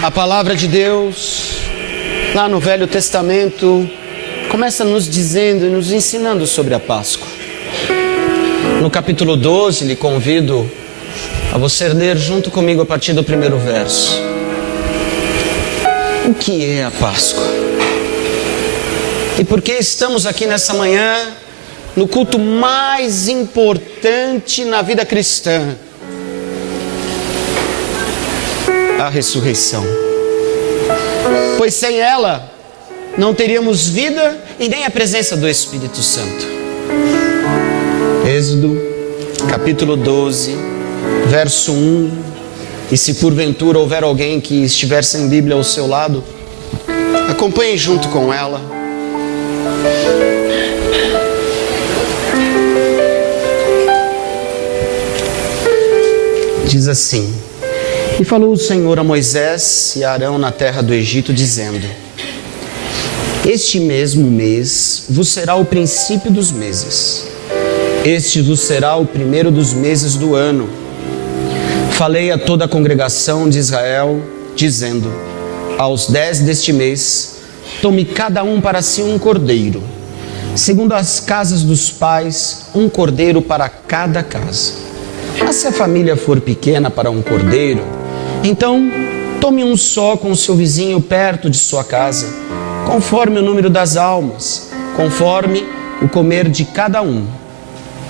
A palavra de Deus, lá no Velho Testamento, começa nos dizendo e nos ensinando sobre a Páscoa. No capítulo 12, lhe convido a você ler junto comigo a partir do primeiro verso. O que é a Páscoa? E por que estamos aqui nessa manhã, no culto mais importante na vida cristã? A ressurreição. Pois sem ela não teríamos vida e nem a presença do Espírito Santo. Êxodo, capítulo 12, verso 1. E se porventura houver alguém que estiver sem Bíblia ao seu lado, acompanhe junto com ela. Diz assim: E falou o Senhor a Moisés e a Arão na terra do Egito, dizendo: Este mesmo mês vos será o princípio dos meses. Este vos será o primeiro dos meses do ano. Falei a toda a congregação de Israel, dizendo: Aos 10 deste mês, tome cada um para si um cordeiro, segundo as casas dos pais, um cordeiro para cada casa. Mas se a família for pequena para um cordeiro, então tome um só com o seu vizinho perto de sua casa, conforme o número das almas, conforme o comer de cada um.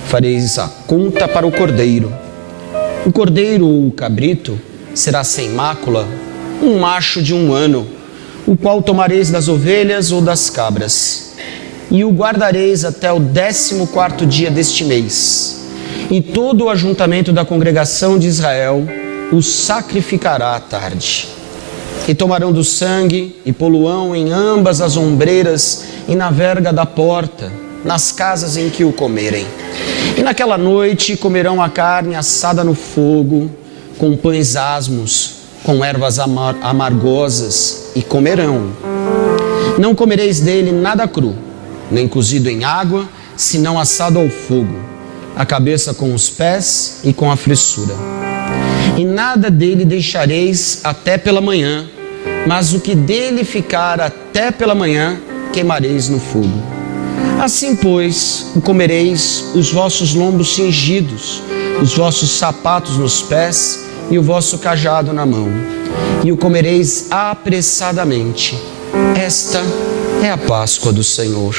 Fareis a conta para o cordeiro. O cordeiro ou o cabrito será sem mácula, um macho de 1 ano, o qual tomareis das ovelhas ou das cabras, e o guardareis até o 14º dia deste mês. E todo o ajuntamento da congregação de Israel o sacrificará à tarde. E tomarão do sangue e poluão em ambas as ombreiras e na verga da porta, nas casas em que o comerem. E naquela noite comerão a carne assada no fogo, com pães asmos, com ervas amargosas, e comerão. Não comereis dele nada cru, nem cozido em água, senão assado ao fogo, a cabeça com os pés e com a fressura. E nada dele deixareis até pela manhã, mas o que dele ficar até pela manhã, queimareis no fogo. Assim, pois, o comereis os vossos lombos cingidos, os vossos sapatos nos pés e o vosso cajado na mão. E o comereis apressadamente. Esta é a Páscoa do Senhor.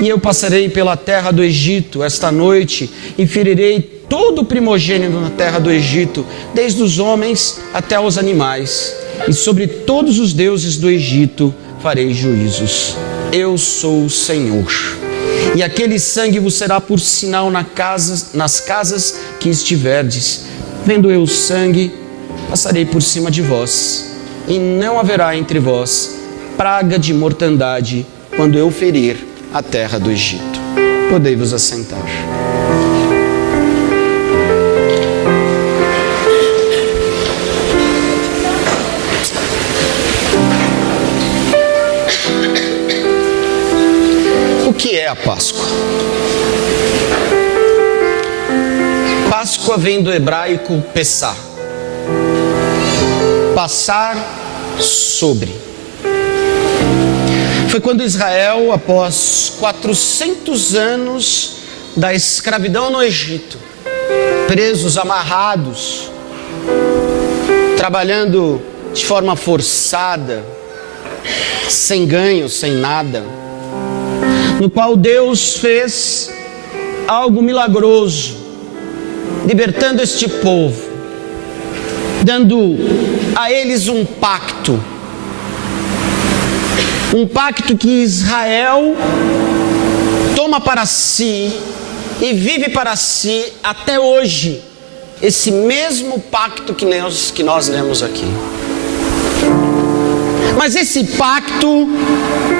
E eu passarei pela terra do Egito esta noite e ferirei todo o primogênito na terra do Egito, desde os homens até os animais. E sobre todos os deuses do Egito farei juízos. Eu sou o Senhor. E aquele sangue vos será por sinal nas casas que estiverdes. Vendo eu o sangue, passarei por cima de vós, e não haverá entre vós praga de mortandade quando eu ferir a terra do Egito. Podei-vos assentar. O que é a Páscoa? Páscoa vem do hebraico Pessah, passar sobre. Foi quando Israel, após 400 anos da escravidão no Egito, presos, amarrados, trabalhando de forma forçada, sem ganho, sem nada, no qual Deus fez algo milagroso, libertando este povo, dando a eles um pacto que Israel toma para si e vive para si até hoje, esse mesmo pacto que nós lemos aqui. Mas esse pacto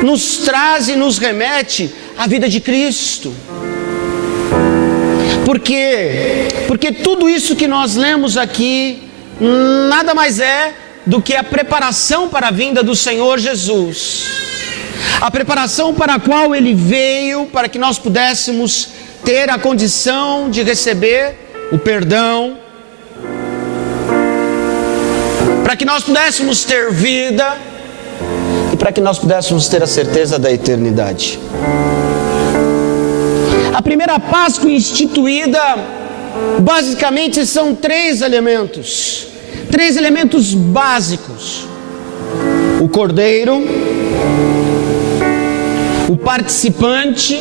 nos traz e nos remete à vida de Cristo. Por quê? Porque tudo isso que nós lemos aqui nada mais é do que a preparação para a vinda do Senhor Jesus. A preparação para a qual Ele veio, para que nós pudéssemos ter a condição de receber o perdão, para que nós pudéssemos ter vida e para que nós pudéssemos ter a certeza da eternidade. A primeira Páscoa instituída, basicamente são três elementos básicos: o cordeiro, o participante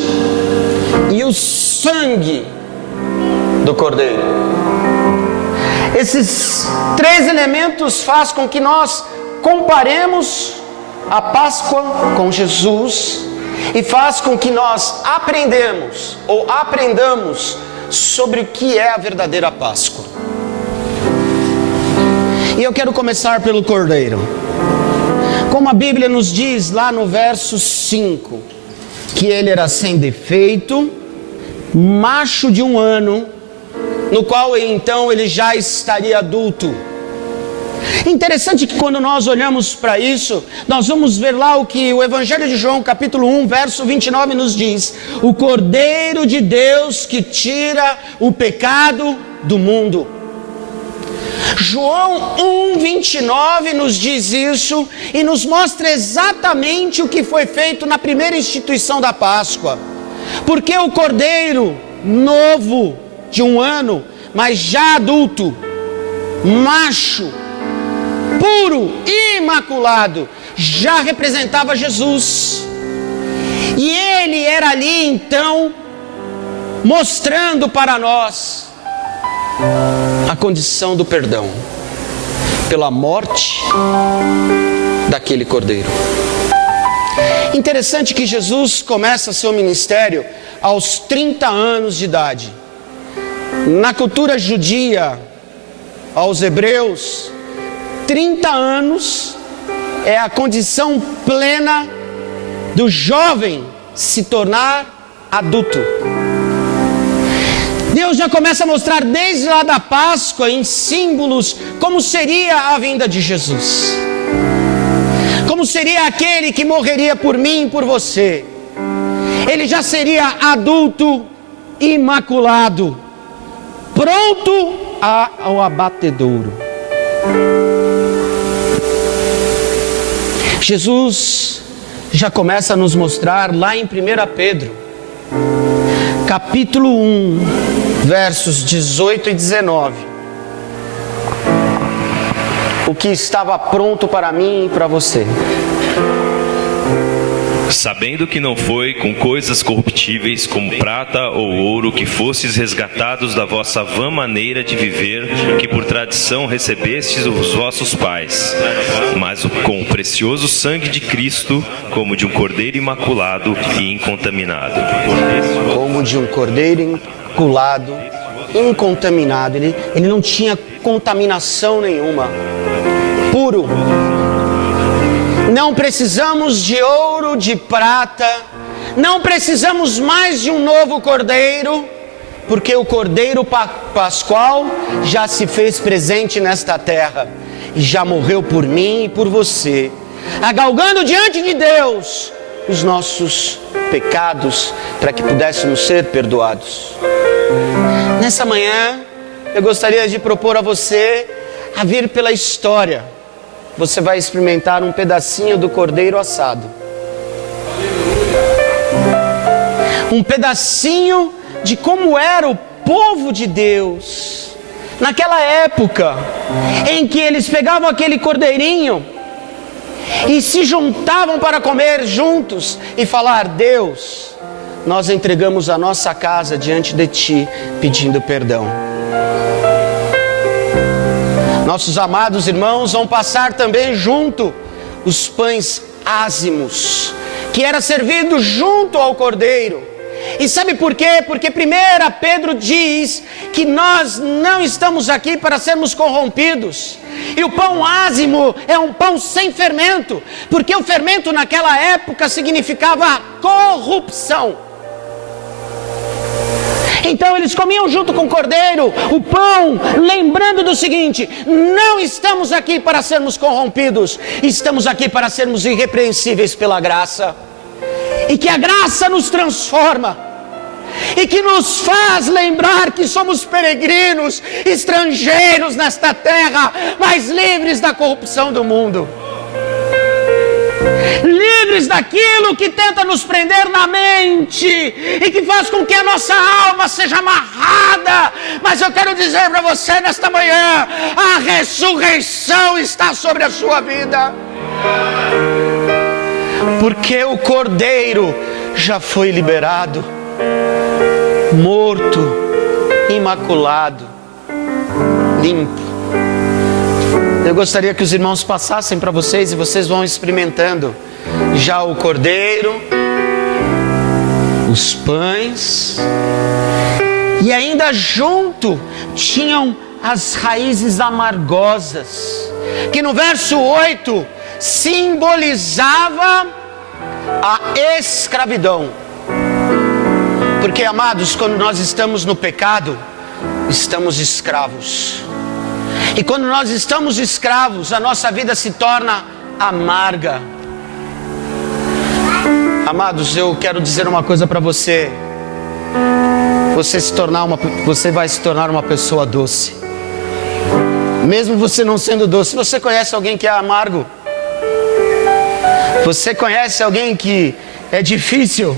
e o sangue do cordeiro. Esses três elementos fazem com que nós comparemos a Páscoa com Jesus e faz com que nós aprendamos sobre o que é a verdadeira Páscoa. E eu quero começar pelo cordeiro. Como a Bíblia nos diz lá no verso 5, que ele era sem defeito, macho de 1 ano, no qual então ele já estaria adulto. Interessante que quando nós olhamos para isso, nós vamos ver lá o que o Evangelho de João, capítulo 1, verso 29 nos diz: o Cordeiro de Deus que tira o pecado do mundo. João 1:29 nos diz isso e nos mostra exatamente o que foi feito na primeira instituição da Páscoa. Porque o cordeiro novo de 1 ano, mas já adulto, macho, puro, imaculado, já representava Jesus. E ele era ali então mostrando para nós a condição do perdão pela morte daquele cordeiro. Interessante que Jesus começa seu ministério aos 30 anos de idade. Na cultura judia, aos hebreus, 30 anos é a condição plena do jovem se tornar adulto. Deus já começa a mostrar desde lá da Páscoa, em símbolos, como seria a vinda de Jesus. Como seria aquele que morreria por mim e por você. Ele já seria adulto, imaculado, pronto ao abatedouro. Jesus já começa a nos mostrar lá em 1 Pedro, capítulo 1, versos 18 e 19, o que estava pronto para mim e para você. Sabendo que não foi com coisas corruptíveis como prata ou ouro que fostes resgatados da vossa vã maneira de viver, que por tradição recebestes os vossos pais, mas com o precioso sangue de Cristo, como de um cordeiro imaculado e incontaminado. Como de um cordeiro imaculado, incontaminado. Ele não tinha contaminação nenhuma. Puro. Não precisamos de ouro, de prata, não precisamos mais de um novo cordeiro, porque o cordeiro pascual já se fez presente nesta terra e já morreu por mim e por você, agalgando diante de Deus os nossos pecados para que pudéssemos ser perdoados. Nessa manhã eu gostaria de propor a você a vir pela história. Você vai experimentar um pedacinho do cordeiro assado. Um pedacinho de como era o povo de Deus naquela época em que eles pegavam aquele cordeirinho e se juntavam para comer juntos e falar: Deus, nós entregamos a nossa casa diante de Ti, pedindo perdão. Nossos amados irmãos vão passar também junto os pães ázimos, que era servido junto ao cordeiro. E sabe por quê? Porque 1 Pedro diz que nós não estamos aqui para sermos corrompidos. E o pão ázimo é um pão sem fermento, porque o fermento naquela época significava corrupção. Então eles comiam junto com o cordeiro o pão, lembrando do seguinte: não estamos aqui para sermos corrompidos, estamos aqui para sermos irrepreensíveis pela graça. E que a graça nos transforma. e que nos faz lembrar que somos peregrinos, estrangeiros nesta terra, mas livres da corrupção do mundo. Livres daquilo que tenta nos prender na mente e que faz com que a nossa alma seja amarrada. Mas eu quero dizer para você nesta manhã, a ressurreição está sobre a sua vida. Porque o Cordeiro já foi liberado, morto, imaculado, limpo. Eu gostaria que os irmãos passassem para vocês e vocês vão experimentando já o Cordeiro, os pães, e ainda junto tinham as raízes amargosas, que no verso 8 simbolizava a escravidão. Porque, amados, quando nós estamos no pecado, estamos escravos. E quando nós estamos escravos, a nossa vida se torna amarga. Amados, eu quero dizer uma coisa para você. Você vai se tornar uma pessoa doce. Mesmo você não sendo doce. Você conhece alguém que é amargo? Você conhece alguém que é difícil?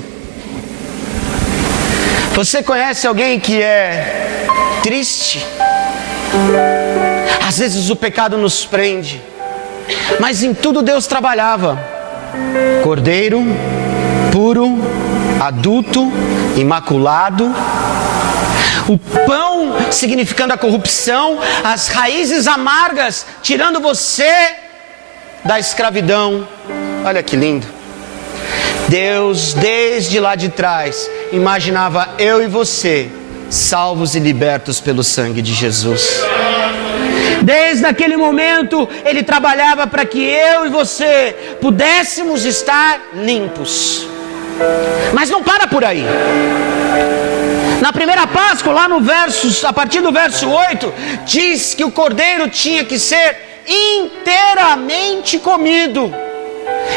Você conhece alguém que é triste? Às vezes o pecado nos prende, mas em tudo Deus trabalhava. Cordeiro, puro, adulto, imaculado. O pão significando a corrupção, as raízes amargas tirando você da escravidão. Olha que lindo. Deus, desde lá de trás, imaginava eu e você salvos e libertos pelo sangue de Jesus. Desde aquele momento, Ele trabalhava para que eu e você pudéssemos estar limpos. Mas não para por aí. Na primeira Páscoa, lá no a partir do verso 8, diz que o cordeiro tinha que ser inteiramente comido.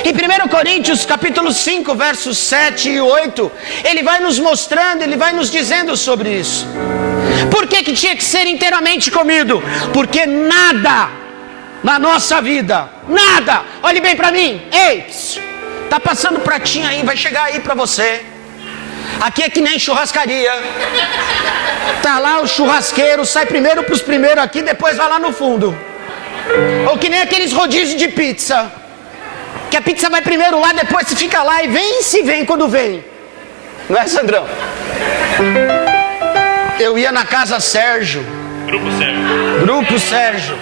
Em 1 Coríntios capítulo 5, versos 7 e 8, ele vai nos mostrando, ele vai nos dizendo sobre isso. Por que tinha que ser inteiramente comido? Porque nada na nossa vida, nada, olhe bem para mim, ei, tá passando pratinho aí, vai chegar aí para você. Aqui é que nem churrascaria. Tá lá o churrasqueiro, sai primeiro para os primeiros aqui, depois vai lá no fundo. Ou que nem aqueles rodízios de pizza, que a pizza vai primeiro lá, depois você fica lá e vem se vem quando vem. Não é, Sandrão? Eu ia na casa Sérgio. Grupo Sérgio.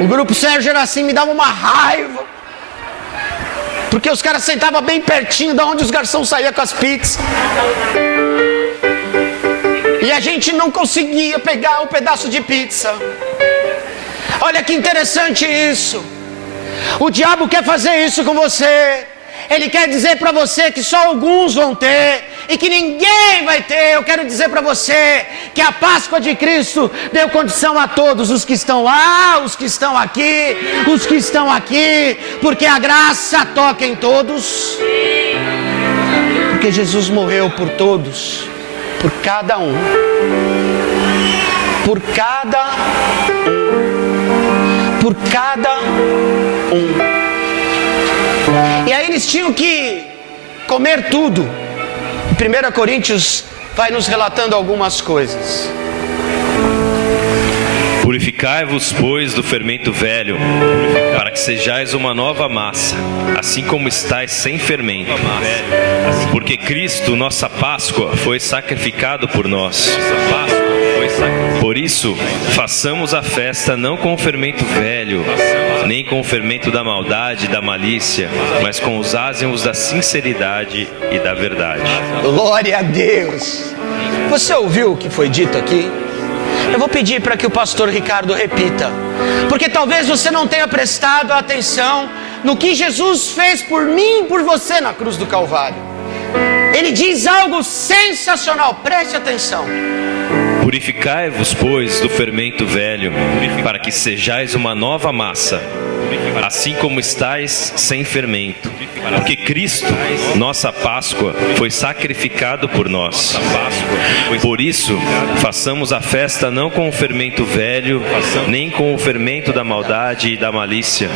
O Grupo Sérgio era assim, me dava uma raiva. Porque os caras sentavam bem pertinho da onde os garçons saíam com as pizzas. E a gente não conseguia pegar um pedaço de pizza. Olha que interessante isso. O diabo quer fazer isso com você. Ele quer dizer para você que só alguns vão ter e que ninguém vai ter. Eu quero dizer para você que a Páscoa de Cristo deu condição a todos, os que estão lá, os que estão aqui, os que estão aqui, porque a graça toca em todos. Porque Jesus morreu por todos, por cada um. Por cada um. Por cada um. E aí eles tinham que comer tudo. 1 Coríntios vai nos relatando algumas coisas. Purificai-vos, pois, do fermento velho, para que sejais uma nova massa, assim como estáis sem fermento. Porque Cristo, nossa Páscoa, foi sacrificado por nós. Por isso, façamos a festa não com o fermento velho, nem com o fermento da maldade e da malícia, mas com os ázimos da sinceridade e da verdade. Glória a Deus! Você ouviu o que foi dito aqui? Eu vou pedir para que o pastor Ricardo repita, porque talvez você não tenha prestado atenção no que Jesus fez por mim e por você na cruz do Calvário. Ele diz algo sensacional, preste atenção. Purificai-vos, pois, do fermento velho, para que sejais uma nova massa, assim como estáis sem fermento. Porque Cristo, nossa Páscoa, foi sacrificado por nós. Por isso, façamos a festa não com o fermento velho, nem com o fermento da maldade e da malícia,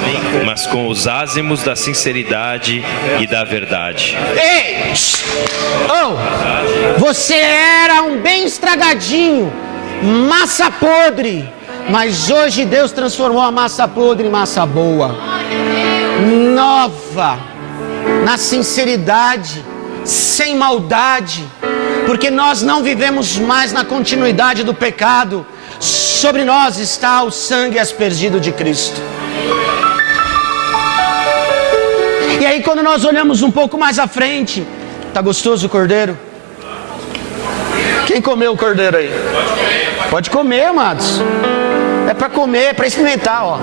mas com os ázimos da sinceridade e da verdade. Ei! Oh! Você era um bem estragadinho, massa podre, mas hoje Deus transformou a massa podre em massa boa, nova, na sinceridade, sem maldade, porque nós não vivemos mais na continuidade do pecado. Sobre nós está o sangue aspergido de Cristo. E aí quando nós olhamos um pouco mais à frente, tá gostoso o cordeiro? Quem comeu o cordeiro aí? Pode comer, amados. É para comer, é para experimentar, ó.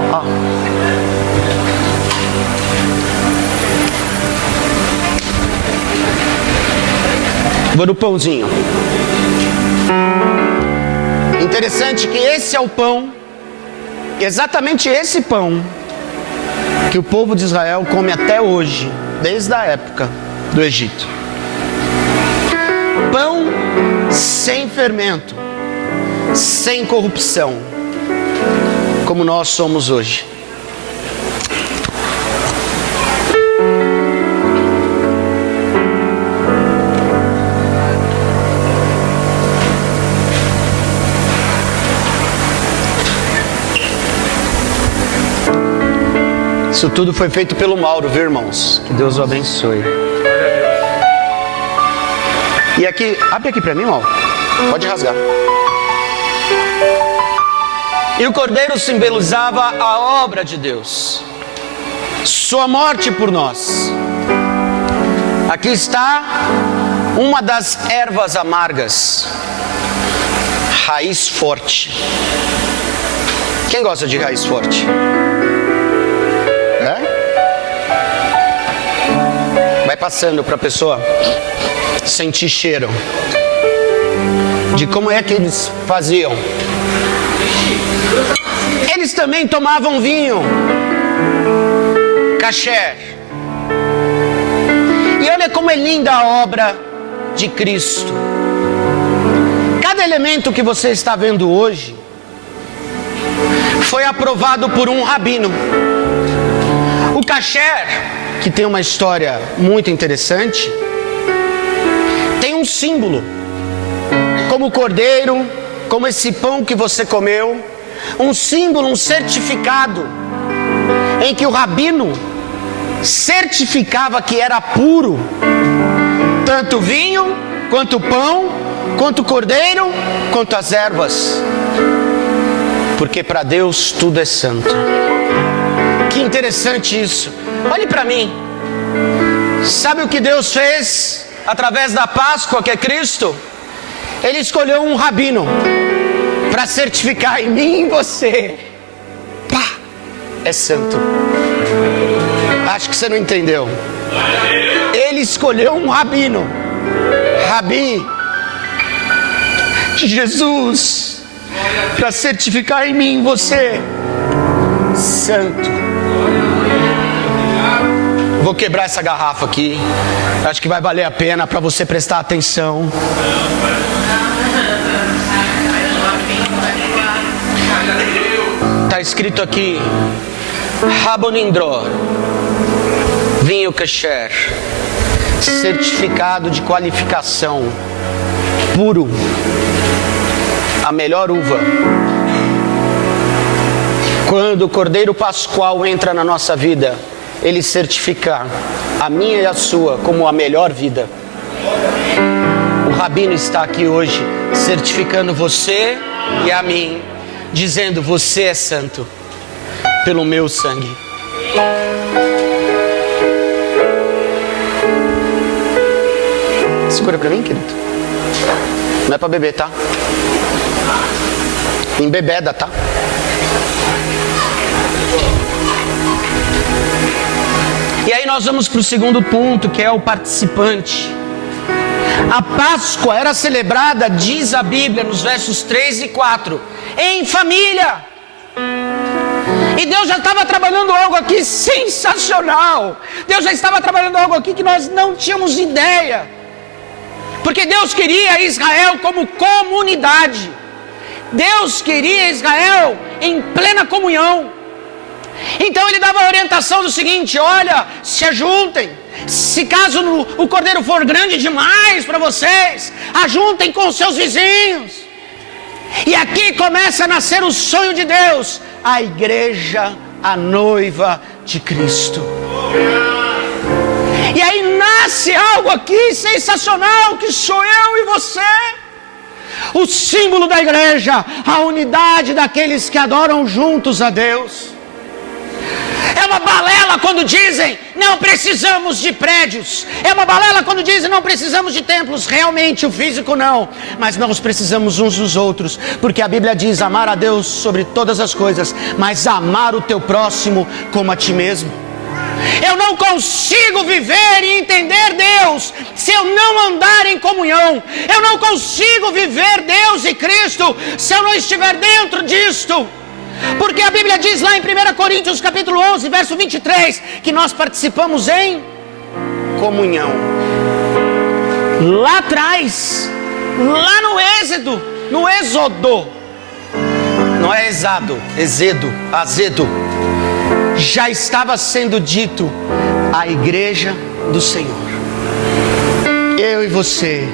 Vou no pãozinho. Interessante que esse é o pão, exatamente esse pão que o povo de Israel come até hoje, desde a época do Egito. Pão sem fermento, sem corrupção, como nós somos hoje. Isso tudo foi feito pelo Mauro, viu, irmãos? Que Deus o abençoe. E aqui, abre aqui para mim, Mauro. Pode rasgar. E o cordeiro simbolizava a obra de Deus, sua morte por nós. Aqui está uma das ervas amargas, raiz forte. Quem gosta de raiz forte? Vai passando para a pessoa sentir cheiro de como é que eles faziam. Eles também tomavam vinho, kasher. E olha como é linda a obra de Cristo. Cada elemento que você está vendo hoje foi aprovado por um rabino. O kasher, que tem uma história muito interessante, tem um símbolo, como o cordeiro, como esse pão que você comeu, um símbolo, um certificado, em que o rabino certificava que era puro, tanto o vinho, quanto o pão, quanto o cordeiro, quanto as ervas, porque para Deus tudo é santo. Que interessante isso. Olhe para mim. Sabe o que Deus fez através da Páscoa, que é Cristo? Ele escolheu um rabino para certificar em mim e em você. Pá, é santo. Acho que você não entendeu. Ele escolheu um rabino, Rabi de Jesus, para certificar em mim e em você, santo. Vou quebrar essa garrafa aqui. Acho que vai valer a pena para você prestar atenção. Está escrito aqui: Rabonindror, vinho kasher, certificado de qualificação, puro, a melhor uva. Quando o Cordeiro Pascual entra na nossa vida, ele certifica a minha e a sua como a melhor vida. O rabino está aqui hoje certificando você e a mim, dizendo: você é santo pelo meu sangue. Segura pra mim, querido. Não é pra beber, tá? Embebeda, tá? E aí nós vamos para o segundo ponto, que é o participante. A Páscoa era celebrada, diz a Bíblia nos versos 3 e 4, em família. E Deus já estava trabalhando algo aqui sensacional. Deus já estava trabalhando algo aqui que nós não tínhamos ideia. Porque Deus queria Israel como comunidade. Deus queria Israel em plena comunhão. Então ele dava a orientação do seguinte: olha, se ajuntem. Se caso o cordeiro for grande demais para vocês, ajuntem com os seus vizinhos. E aqui começa a nascer o sonho de Deus, a igreja, a noiva de Cristo. E aí nasce algo aqui sensacional, que sou eu e você. O símbolo da igreja, a unidade daqueles que adoram juntos a Deus. É uma balela quando dizem, não precisamos de prédios. É uma balela quando dizem, não precisamos de templos. Realmente, o físico não. Mas nós precisamos uns dos outros. Porque a Bíblia diz, amar a Deus sobre todas as coisas, mas amar o teu próximo como a ti mesmo. Eu não consigo viver e entender Deus se eu não andar em comunhão. Eu não consigo viver Deus e Cristo se eu não estiver dentro disto. Porque a Bíblia diz lá em 1 Coríntios capítulo 11, verso 23, que nós participamos em comunhão. Lá atrás, lá no Êxodo, no Êxodo, não é Exado, Ezedo, Azedo, já estava sendo dito a igreja do Senhor. Eu e você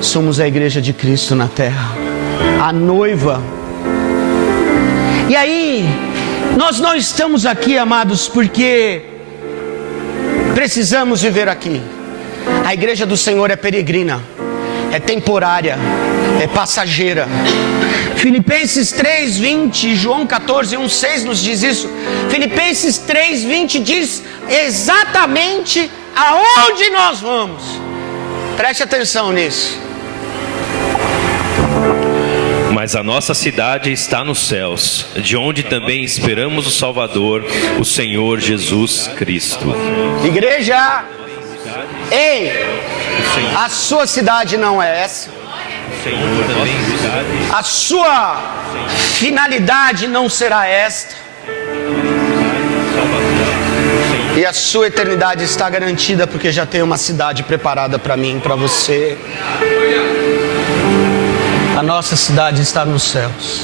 somos a igreja de Cristo na terra, a noiva. E aí, nós não estamos aqui, amados, porque precisamos viver aqui. A igreja do Senhor é peregrina, é temporária, é passageira. Filipenses 3:20, João 14:1-6 nos diz isso. Filipenses 3:20 diz exatamente aonde nós vamos. Preste atenção nisso. Mas a nossa cidade está nos céus, de onde também esperamos o Salvador, o Senhor Jesus Cristo. Igreja, ei, a sua cidade não é essa. A sua finalidade não será esta. E a sua eternidade está garantida, porque já tem uma cidade preparada para mim, para você. A nossa cidade está nos céus.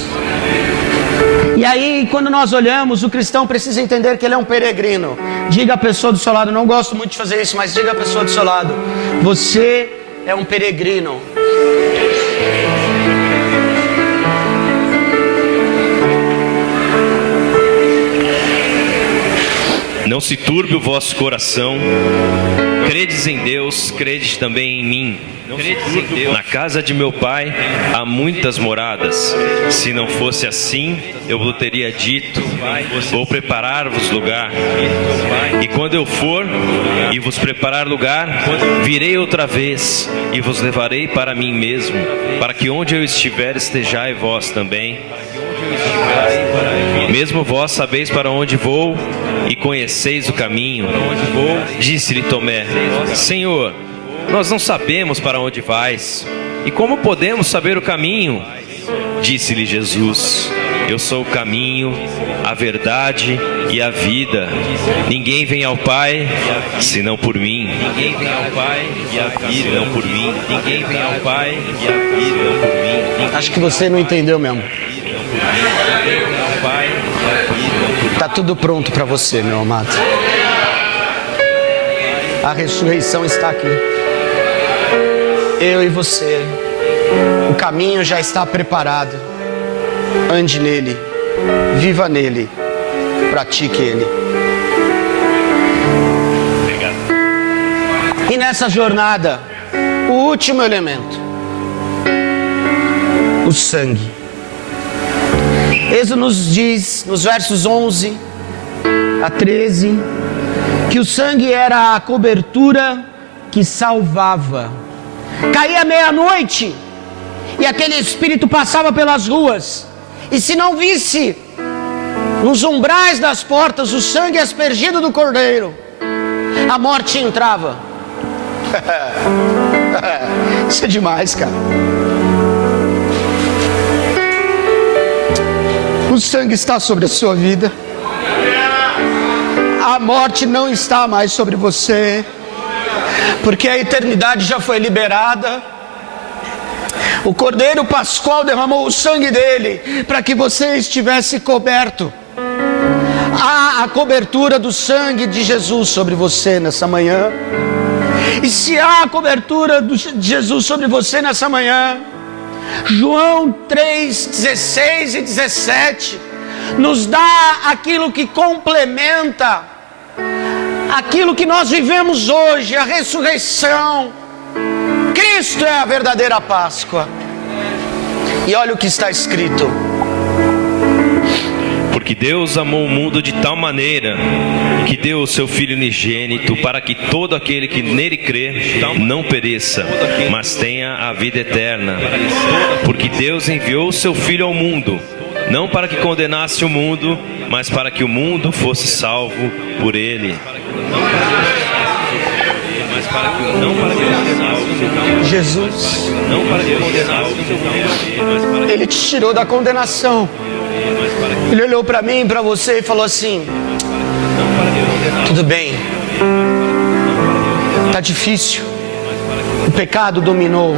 E aí, quando nós olhamos, o cristão precisa entender que ele é um peregrino. Diga a pessoa do seu lado, não gosto muito de fazer isso, mas diga a pessoa do seu lado: você é um peregrino. Não se turbe o vosso coração. Credes em Deus, credes também em mim. Na casa de meu pai há muitas moradas. Se não fosse assim, eu vos teria dito: vou preparar-vos lugar. E quando eu for e vos preparar lugar, virei outra vez e vos levarei para mim mesmo, para que onde eu estiver estejai vós também. Mesmo vós sabeis para onde vou e conheceis o caminho. Disse-lhe Tomé: Senhor, nós não sabemos para onde vais, e como podemos saber o caminho? Disse-lhe Jesus: Eu sou o caminho, a verdade e a vida. Ninguém vem ao Pai senão por mim. Ninguém vem ao Pai e a vida senão por mim. Ninguém vem ao Pai e a vida senão por mim. Acho que você não entendeu mesmo. Está tudo pronto para você, meu amado. A ressurreição está aqui. Eu e você. O caminho já está preparado. Ande nele. Viva nele. Pratique ele. Obrigado. E nessa jornada, o último elemento: o sangue. Êxodo nos diz, nos versos 11 a 13, que o sangue era a cobertura que salvava. Caía meia-noite e aquele espírito passava pelas ruas, e se não visse nos umbrais das portas o sangue aspergido do cordeiro, a morte entrava. Isso é demais, cara. O sangue está sobre a sua vida. A morte não está mais sobre você, porque a eternidade já foi liberada. O Cordeiro Pascual derramou o sangue dele para que você estivesse coberto. Há a cobertura do sangue de Jesus sobre você nessa manhã. E se há a cobertura de Jesus sobre você nessa manhã, João 3, 16 e 17 nos dá aquilo que complementa aquilo que nós vivemos hoje, a ressurreição. Cristo é a verdadeira Páscoa. E olha o que está escrito: porque Deus amou o mundo de tal maneira que deu o seu Filho unigênito, para que todo aquele que nele crê não pereça, mas tenha a vida eterna. Porque Deus enviou o seu Filho ao mundo, não para que condenasse o mundo, mas para que o mundo fosse salvo por ele. Jesus, Ele te tirou da condenação. Ele olhou para mim e para você e falou assim: tudo bem, está difícil, o pecado dominou,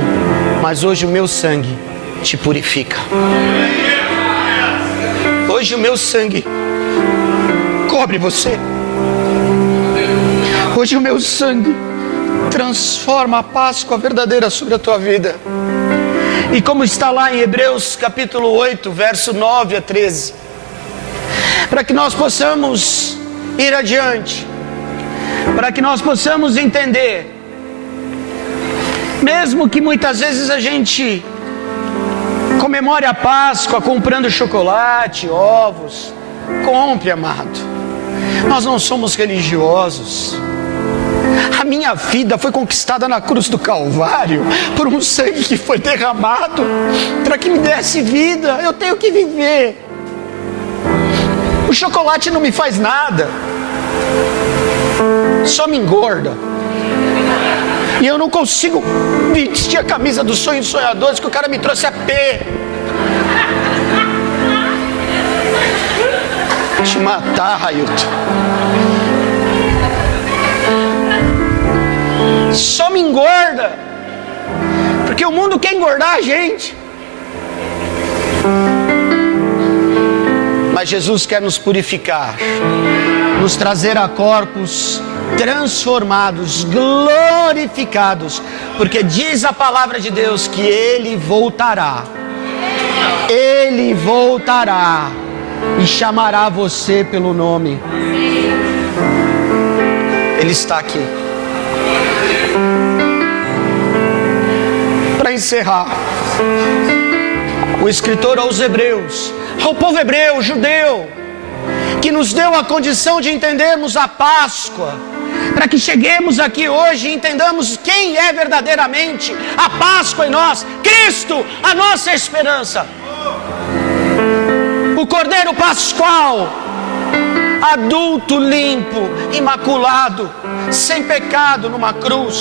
mas hoje o meu sangue te purifica. Hoje o meu sangue cobre você. Hoje o meu sangue transforma a Páscoa verdadeira sobre a tua vida. E como está lá em Hebreus capítulo 8, verso 9 a 13, para que nós possamos ir adiante, para que nós possamos entender, mesmo que muitas vezes a gente comemore a Páscoa comprando chocolate, ovos, compre, amado. Nós não somos religiosos. A minha vida foi conquistada na cruz do Calvário por um sangue que foi derramado para que me desse vida. Eu tenho que viver. O chocolate não me faz nada, só me engorda. E eu não consigo vestir a camisa dos sonhos sonhadores que o cara me trouxe a pé. Te matar, Railton. Só me engorda, porque o mundo quer engordar a gente. Mas Jesus quer nos purificar, nos trazer a corpos transformados, glorificados, porque diz a palavra de Deus que Ele voltará. Ele voltará e chamará você pelo nome. Ele está aqui. Para encerrar, o escritor aos Hebreus, ao povo hebreu, judeu, que nos deu a condição de entendermos a Páscoa, para que cheguemos aqui hoje e entendamos quem é verdadeiramente a Páscoa em nós, Cristo, a nossa esperança. O Cordeiro Pascual, adulto, limpo, imaculado, sem pecado numa cruz,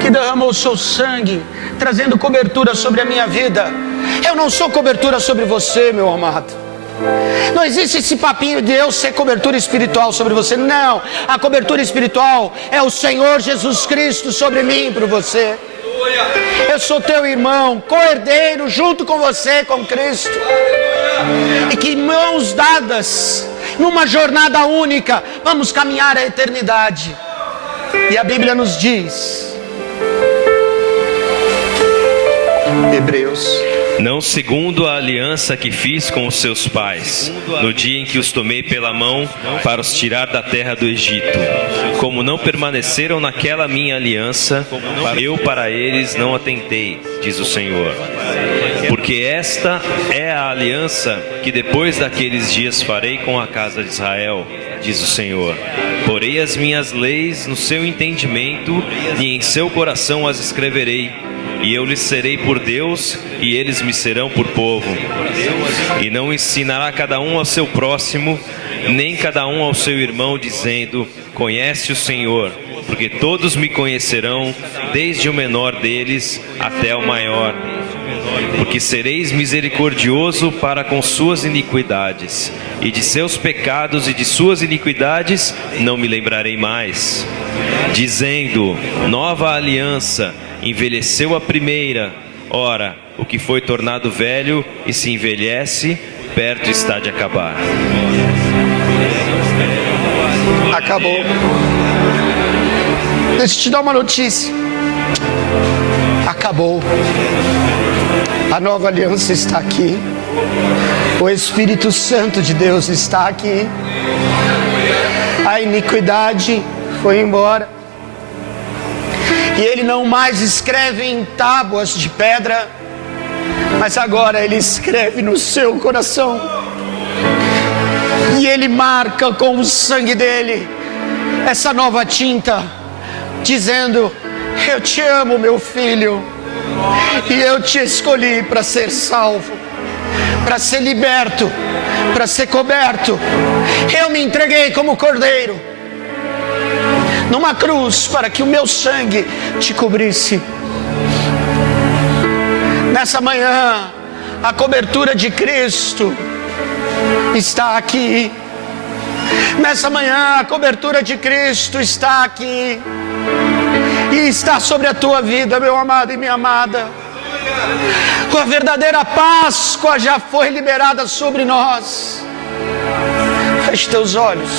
que derramou o seu sangue, trazendo cobertura sobre a minha vida. Eu não sou cobertura sobre você, meu amado. Não existe esse papinho de eu ser cobertura espiritual sobre você. Não, a cobertura espiritual é o Senhor Jesus Cristo sobre mim e para você. Eu sou teu irmão, co-herdeiro junto com você, com Cristo. E que mãos dadas, numa jornada única, vamos caminhar a eternidade. E a Bíblia nos diz, Hebreus: não segundo a aliança que fiz com os seus pais, no dia em que os tomei pela mão para os tirar da terra do Egito. Como não permaneceram naquela minha aliança, eu para eles não atentei, diz o Senhor. Porque esta é a aliança que depois daqueles dias farei com a casa de Israel, diz o Senhor. Porei as minhas leis no seu entendimento e em seu coração as escreverei. E eu lhes serei por Deus, e eles me serão por povo. E não ensinará cada um ao seu próximo, nem cada um ao seu irmão, dizendo: conhece o Senhor, porque todos me conhecerão, desde o menor deles até o maior. porque sereis misericordioso para com suas iniquidades, e de seus pecados e de suas iniquidades não me lembrarei mais. Dizendo, nova aliança, envelheceu a primeira. Ora, o que foi tornado velho e se envelhece, perto está de acabar. Acabou. Deixa eu te dar uma notícia. Acabou. A nova aliança está aqui. O Espírito Santo de Deus está aqui. A iniquidade foi embora. E Ele não mais escreve em tábuas de pedra, mas agora Ele escreve no seu coração. E Ele marca com o sangue dEle essa nova tinta, dizendo: eu te amo, meu filho, e eu te escolhi para ser salvo, para ser liberto, para ser coberto. Eu me entreguei como cordeiro numa cruz para que o meu sangue te cobrisse. Nessa manhã, a cobertura de Cristo está aqui. Nessa manhã, a cobertura de Cristo está aqui. E está sobre a tua vida, meu amado e minha amada. A verdadeira Páscoa já foi liberada sobre nós. Feche teus olhos.